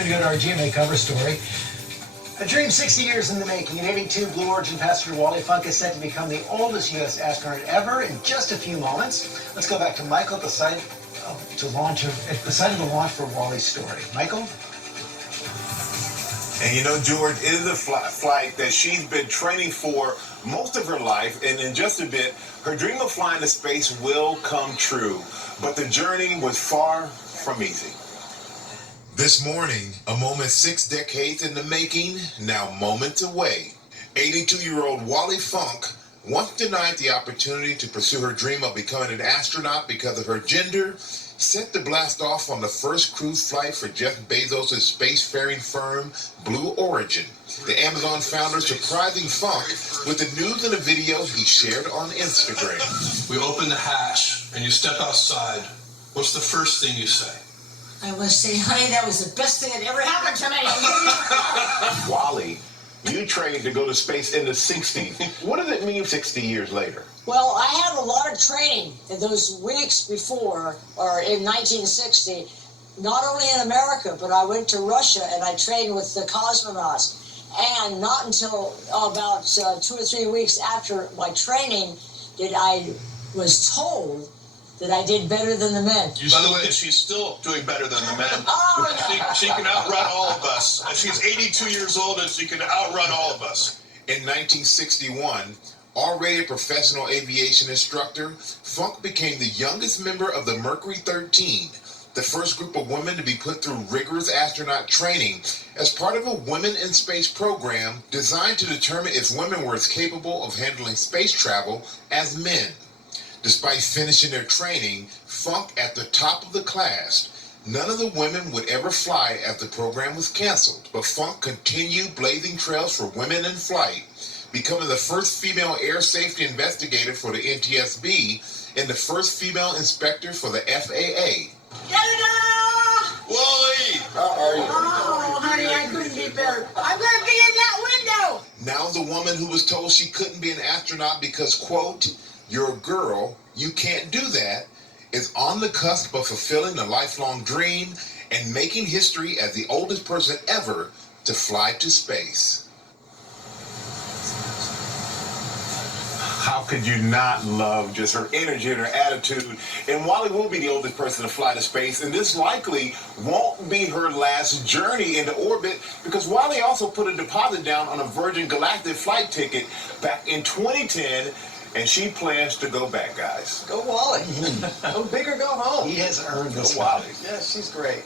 We're going to go to our GMA cover story. A dream 60 years in the making. In 82, Blue Origin passenger Wally Funk is set to become the oldest U.S. astronaut ever in just a few moments. Let's go back to Michael at the site of the launch for Wally's story. Michael? And you know, George, it is a flight that she's been training for most of her life, and in just a bit, her dream of flying to space will come true. But the journey was far from easy. This morning, a moment 6 decades in the making, now moments away. 82-year-old Wally Funk once denied the opportunity to pursue her dream of becoming an astronaut because of her gender, set to blast off on the first cruise flight for Jeff Bezos' spacefaring firm, Blue Origin. The Amazon founder surprising Funk with the news in a video he shared on Instagram. We open the hatch and you step outside. What's the first thing you say? I must say, honey, that was the best thing that ever happened to me. Wally, you trained to go to space in the 60s. What does it mean 60 years later? Well, I had a lot of training in those weeks before, or in 1960, not only in America, but I went to Russia and I trained with the cosmonauts. And not until about 2 or 3 weeks after my training did I was told that I did better than the men. By the way, she's still doing better than the men. Oh, she can outrun all of us. And she's 82 years old and she can outrun all of us. In 1961, already a professional aviation instructor, Funk became the youngest member of the Mercury 13, the first group of women to be put through rigorous astronaut training as part of a Women in Space program designed to determine if women were as capable of handling space travel as men. Despite finishing their training, Funk at the top of the class, none of the women would ever fly as the program was canceled, but Funk continued blazing trails for women in flight, becoming the first female air safety investigator for the NTSB and the first female inspector for the FAA. da-da-da! Wally! How are you? Oh, honey, I couldn't be better. I'm going to be in that window. Now the woman who was told she couldn't be an astronaut because, quote, "You're a girl, you can't do that," is on the cusp of fulfilling a lifelong dream and making history as the oldest person ever to fly to space. How could you not love just her energy and her attitude? And Wally will be the oldest person to fly to space, and this likely won't be her last journey into orbit because Wally also put a deposit down on a Virgin Galactic flight ticket back in 2010, and she plans to go back, guys. Go Wally. Go big or go home. He has earned this. Go Wally. Yeah, she's great.